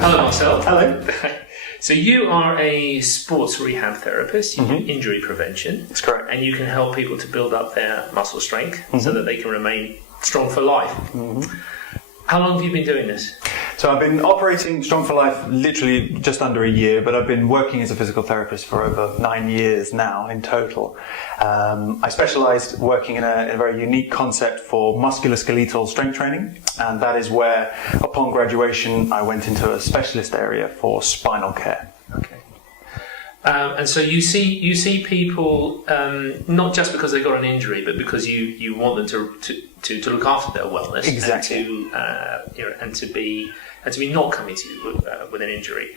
Hello, Marcel. Hello. So you are a sports rehab therapist. You do injury prevention. That's correct. And you can help people to build up their muscle strength so that they can remain strong for life. How long have you been doing this? So I've been operating Strong for Life literally just under a year, but I've been working as a physical therapist for over 9 years now in total. I specialised working in a very unique concept for musculoskeletal strength training, and that is where, upon graduation, I went into a specialist area for spinal care. Okay. And so you see people not just because they got an injury, but because you want them to look after their wellness, exactly, and to be not coming to you with an injury.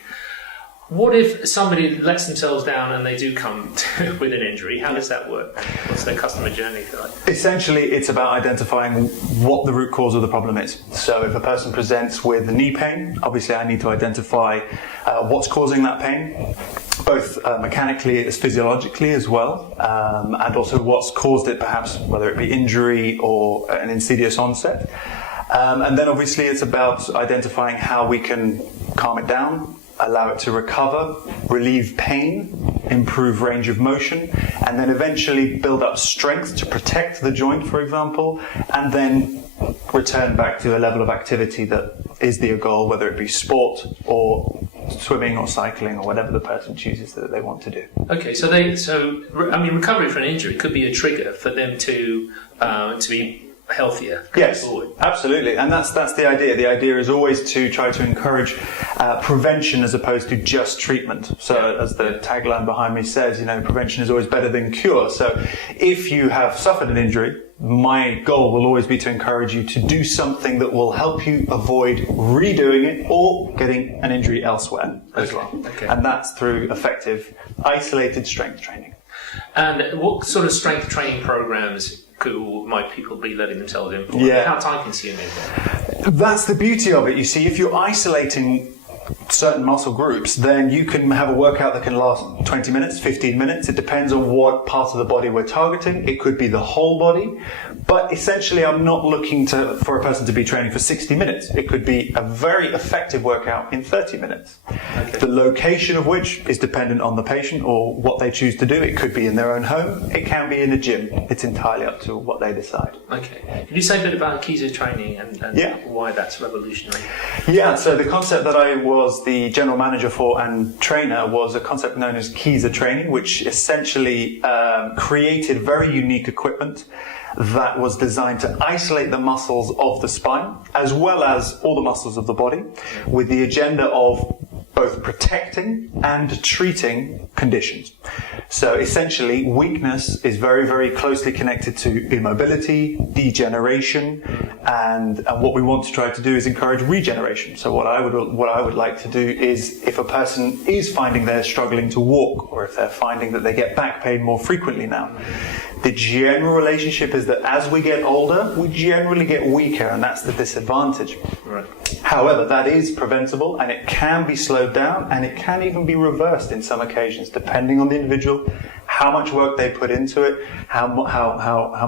What if somebody lets themselves down and they do come with an injury? How does that work? What's their customer journey like? Essentially, it's about identifying what the root cause of the problem is. So if a person presents with knee pain, obviously I need to identify what's causing that pain, both mechanically as physiologically as well, and also what's caused it, perhaps whether it be injury or an insidious onset. And then obviously it's about identifying how we can calm it down, allow it to recover, relieve pain, improve range of motion, and then eventually build up strength to protect the joint, for example, and then return back to a level of activity that is the goal, whether it be sport or swimming or cycling or whatever the person chooses that they want to do. Okay, so recovery from an injury could be a trigger for them to be healthier going forward. Absolutely, and that's the idea. The idea is always to try to encourage prevention as opposed to just treatment. So as the tagline behind me says, prevention is always better than cure. So if you have suffered an injury, my goal will always be to encourage you to do something that will help you avoid redoing it or getting an injury elsewhere as well. Okay. And that's through effective isolated strength training. And what sort of strength training programs might people be letting themselves in for? How time consuming? That's the beauty of it. You see, if you're isolating certain muscle groups, then you can have a workout that can last 20 minutes, 15 minutes. It depends on what part of the body we're targeting. It could be the whole body. But essentially, I'm not looking for a person to be training for 60 minutes. It could be a very effective workout in 30 minutes. Okay. The location of which is dependent on the patient or what they choose to do. It could be in their own home. It can be in a gym. It's entirely up to what they decide. Okay. Can you say a bit about Kiza training and why that's revolutionary? Yeah, so the concept that I was the general manager for and trainer was a concept known as Kiza training, which essentially created very unique equipment that was designed to isolate the muscles of the spine as well as all the muscles of the body with the agenda of both protecting and treating conditions. So essentially, weakness is very, very closely connected to immobility, degeneration, and what we want to try to do is encourage regeneration. So what I would like to do is, if a person is finding they're struggling to walk, or if they're finding that they get back pain more frequently now, the general relationship is that as we get older, we generally get weaker, and that's the disadvantage. Right. However, that is preventable, and it can be slowed down, and it can even be reversed in some occasions, depending on the individual, how much work they put into it, how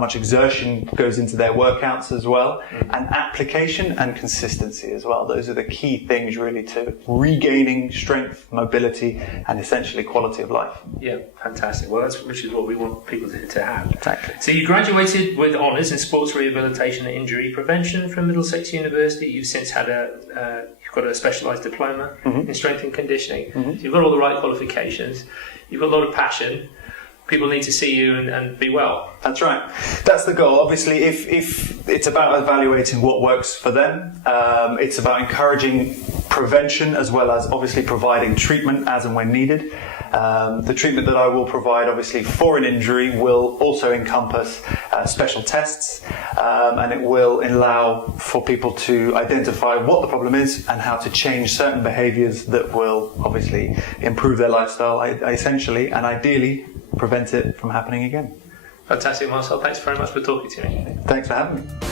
much exertion goes into their workouts as well, and application and consistency as well. Those are the key things really to regaining strength, mobility, and essentially quality of life. Yeah, fantastic. Well, which is what we want people to have. Exactly. So you graduated with honours in sports rehabilitation and injury prevention from Middlesex University. You've since had you've got a specialised diploma in strength and conditioning. So you've got all the right qualifications. You've got a lot of passion. People need to see you and be well. That's right. That's the goal. Obviously, if it's about evaluating what works for them, it's about encouraging prevention as well as obviously providing treatment as and when needed. The treatment that I will provide, obviously, for an injury will also encompass special tests, and it will allow for people to identify what the problem is and how to change certain behaviours that will obviously improve their lifestyle, essentially, and ideally prevent it from happening again. Fantastic, Marcel. Thanks very much for talking to me. Thanks for having me.